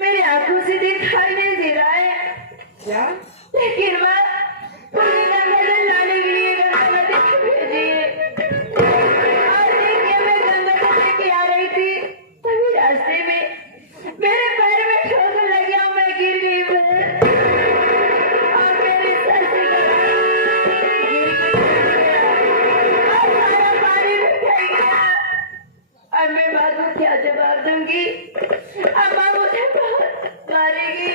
मेरी आंखों से दिखाई नहीं दे रहा है क्या? लेकिन मैं लाने के लिए गंगा नदी को भेजिए। और देखिए मैं गंगा नदी की आ रही थी, तभी रास्ते में मेरे पैर में ठोकर लग गया, मैं गिर गई और मेरे सर से और सारा पानी में फैल गया। अब मैं बात को क्या जवाब दूंगी? अम्मा मुझे बहुत मारेगी।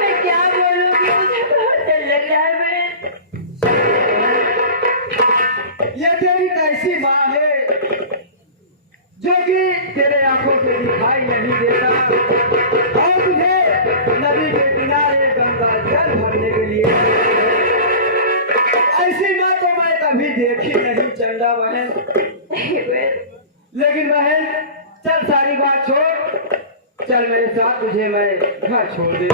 मैं क्या बोलूंगी? मुझे बहुत डर लग रहा है। ये तेरी कैसी माँ है जो कि तेरे आंखों से दिखाई नहीं देता और तुझे नदी के किनारे गंगा जल भरने के लिए? ऐसी माँ तो मैं कभी देखी नहीं चंदा बहन। लेकिन बहन चल सारी बात छोड़, चल मेरे साथ, तुझे मैं घर छोड़ दे।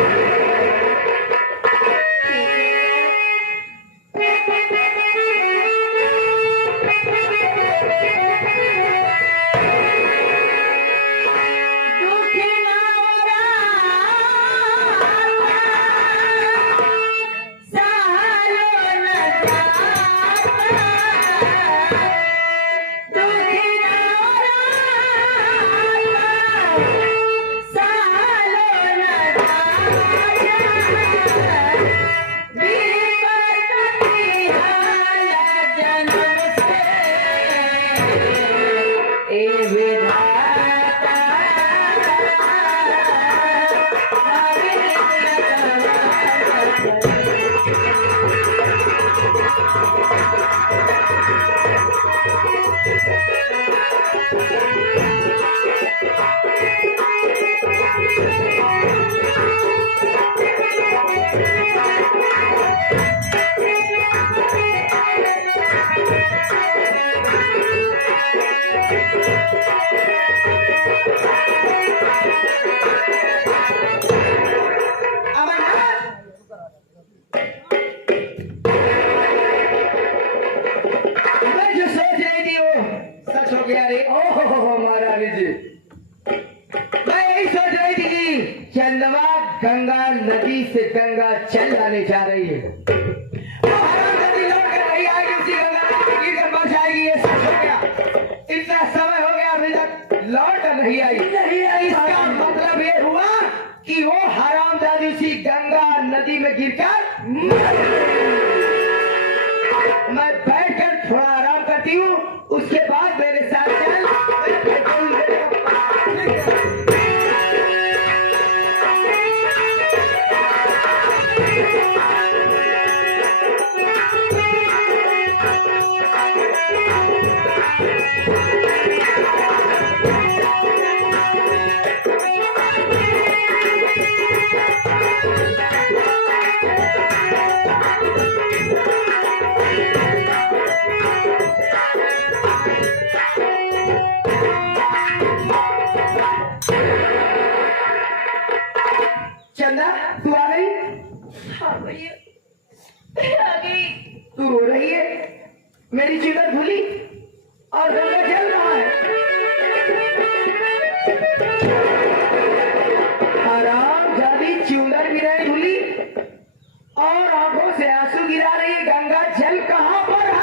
गंगा नदी से गंगा चल लाने जा रही है। नदी लौट कर नहीं आएगी, उसी गंगा नदी गिर कर जाएगी। ये सच हो गया। इतना समय हो गया अभी तक लौट कर नहीं आई। इसका मतलब ये हुआ कि वो हरामजादी सी गंगा नदी में गिरकर मैं बैठकर थोड़ा आराम करती हूँ, उसके बाद मेरे साथ चल। चंदा तू आ गई? हाँ भैया आ गई। तू रो रही है? मेरी चिड़र भूली और गंगा जल रहा है। आराम जादी चिड़र भी नहीं भूली और आंखों से आंसू गिरा रही है। गंगा जल कहाँ पर है?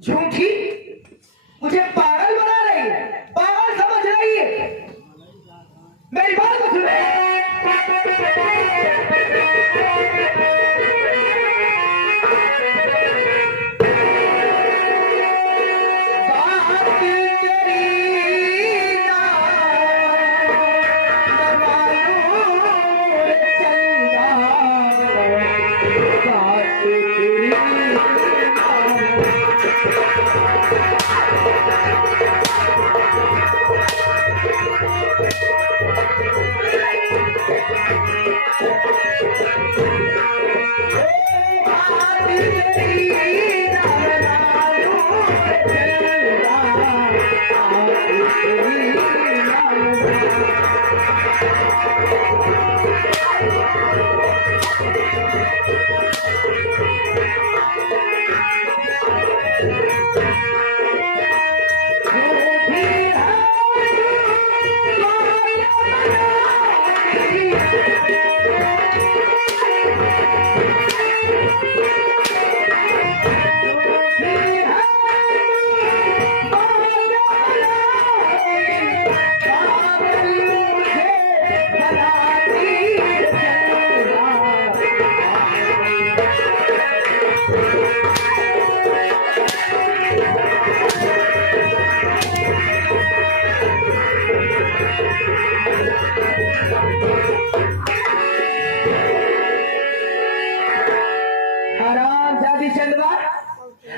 झूठी मुझे पागल बना रही है, पागल समझ रही है। मेरी बात को सुनो। बात तेरी ना मानो रे चंदा, बात तेरी ना।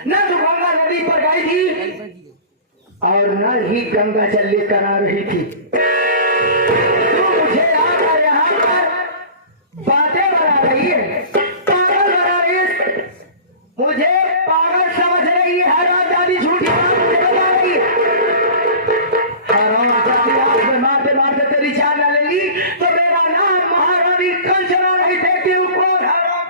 न तो गंगा नदी पर गई थी और न ही गंगा जल लेकर आ रही थी। तू मुझे आकर यहाँ पर बातें बना रही है, पागल बना रही है, मुझे पागल समझ रही है। हराम जाती झूठी बात मुझे बता रही है। हराम जाती आंख में मारते मारते तेरी जान न ले ली तो मेरा नाम महारानी कंचना नहीं देती हूँ। कौन हराम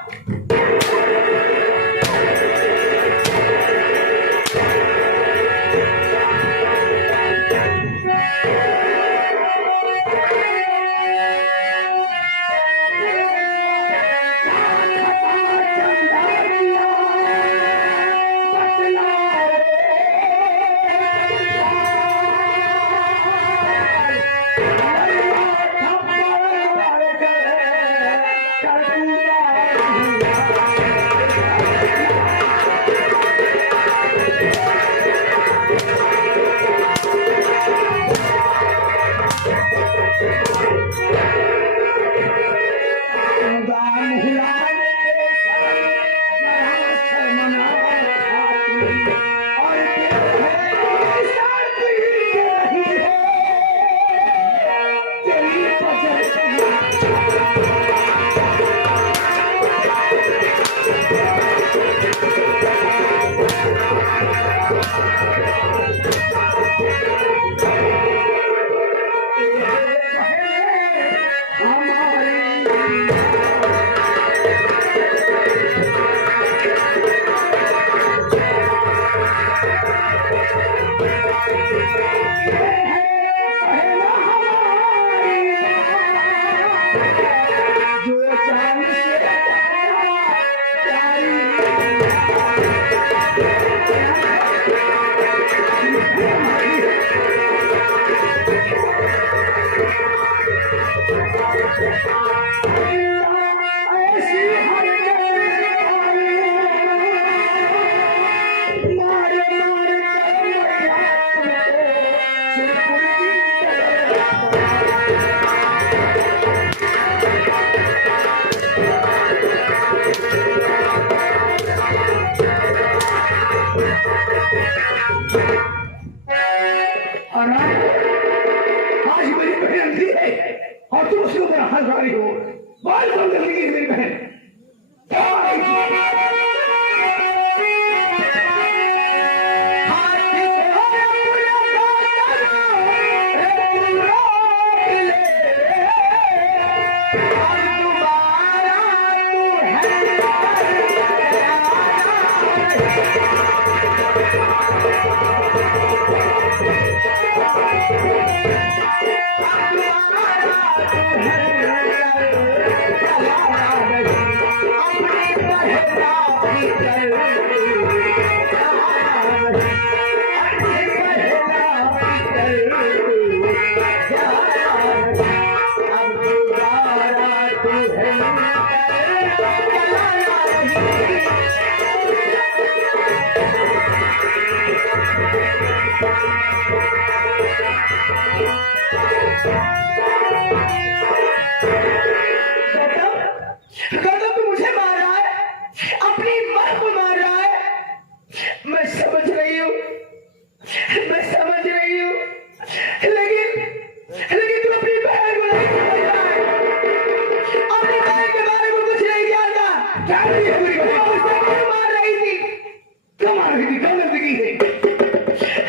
कमा रही थी, कम जिंदगी है।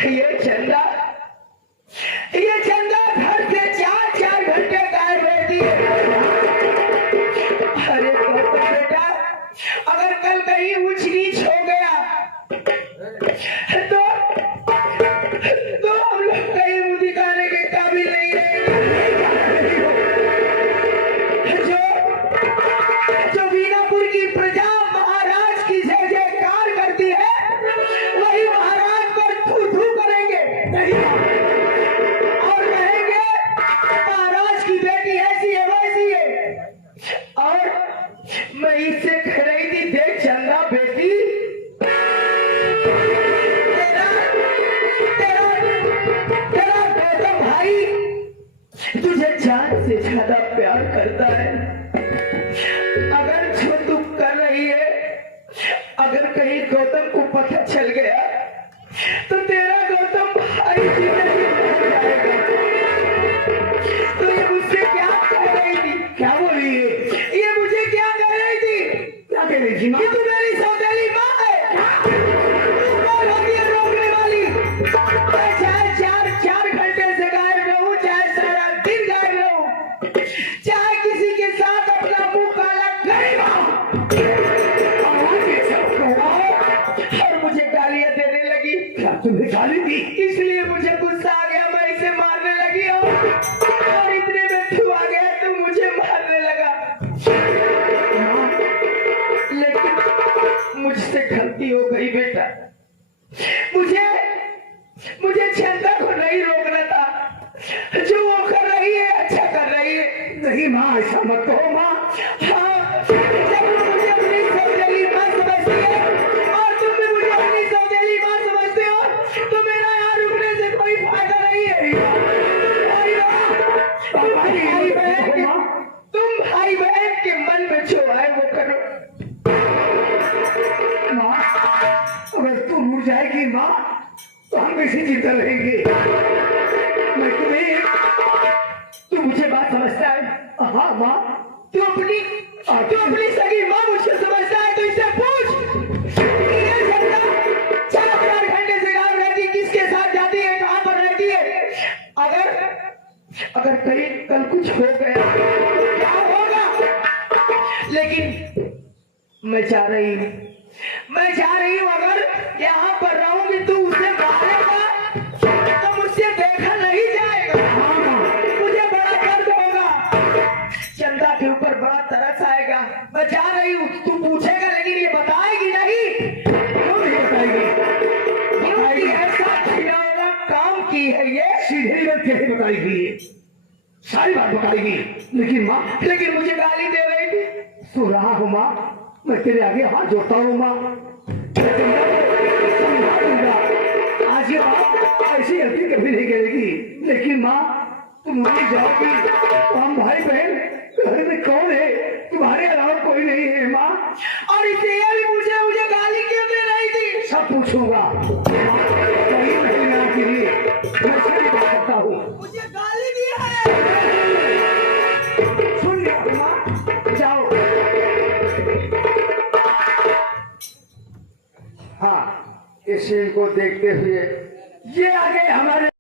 ये चंदा घर से 4-4 घंटे गायब रहती है। अरे गौतम बेटा, अगर कल कहीं ऊंच नीच हो गया तो हम लोग कहीं मुंह दिखाने के काबिल नहीं रहेंगे। जो वीनापुर की प्रजा महाराज की जय जयकार करती है, वही महाराज पर थू थू करेंगे और कहेंगे महाराज की बेटी ऐसी है वैसी है। और मैं इससे कह रही थी, देख चंदा बेटी, तेरा गौतम भाई तुझे जान से ज्यादा प्यार करता है। अगर जो तू कर रही है, अगर कहीं गौतम को पता चल गया तो तेरा गौतम भाई जिंदगी खो जाएगा। तो ये मुझसे क्या कह रही थी? क्या बोल रही है? ये मुझे क्या कह रही थी? क्या कह रही थी? कि तू मेरी सौतेली माँ है। तू कौन होती है रोकने वाली? मैं चाहे 4-4 घंटे से गायब रहूं, चाहे सारा दिन गायब रहूं, चाहे किसी के साथ अपना मुंह काला करे और मुझे गालियां देने लगी। क्या तुम्हें गाली दी? इसलिए मुझे गुस्सा आ गया, मैं इसे मारने लगी और इतने में तू आ गया तो मुझे मारने लगा। लेकिन मुझसे गलती हो गई बेटा। मुझे चंदा को नहीं रोकना था। जो वो कर रही है अच्छा कर रही है। नहीं माँ, ऐसा मत कहो माँ। हाँ, जब मुझे अपनी सौतेली माँ समझती है और तुम भी मुझे अपनी सौतेली माँ समझते हो, तो मेरा यहाँ रुकने से कोई फायदा नहीं है। तुम भाई बहन के मन में जो है वो करो। माँ, अगर तू रुक जाएगी माँ तो हम इसी जिंदा रहेंगे। मैं तुम्हें, तू मुझे बात समझता है? हाँ माँ, तू अपनी सगी माँ मुझसे समझता है तो इससे पूछ। ये चंदा 4-4 घंटे से गायब रहती, किसके साथ जाती है, कहाँ पर रहती है? अगर कहीं कल कुछ हो गया तो क्या होगा? लेकिन मैं चाह रही हूँ अगर यहाँ पर रहूंगी तू उसे मारेगा तो मुझसे देखा नहीं जाएगा। मुझे बड़ा दर्द होगा, चंदा के ऊपर बड़ा तरस आएगा। मैं चाह रही हूँ, तू पूछेगा लेकिन ये बताएगी नहीं। क्यों नहीं बताएगी? क्योंकि ऐसा खिलौना काम की है ये। सीधे बात कैसे बताएगी? सारी बात बताएगी। लेकिन मुझे गाली दे रही थी। सुन रहा हूँ माँ, मैं तेरे आगे हाथ जोड़ता हूँ माँ। मैं चंदा को समझा दूंगा, आज ये बात ऐसी गलती कभी नहीं करेगी। लेकिन माँ, तुम नहीं जाओगी तो हम भाई बहन घर में कौन है? तुम्हारे अलावा कोई नहीं है माँ। और इसलिए भी मुझे गाली क्यों दे रही थी? सब पूछूंगा। कहीं नहीं आने के लिए मैं सभी कर सकता हूँ। मुझे गाली दी है। सुन लिया माँ, जाओ। हाँ, इस सीन को देखते हुए ये आगे हमारे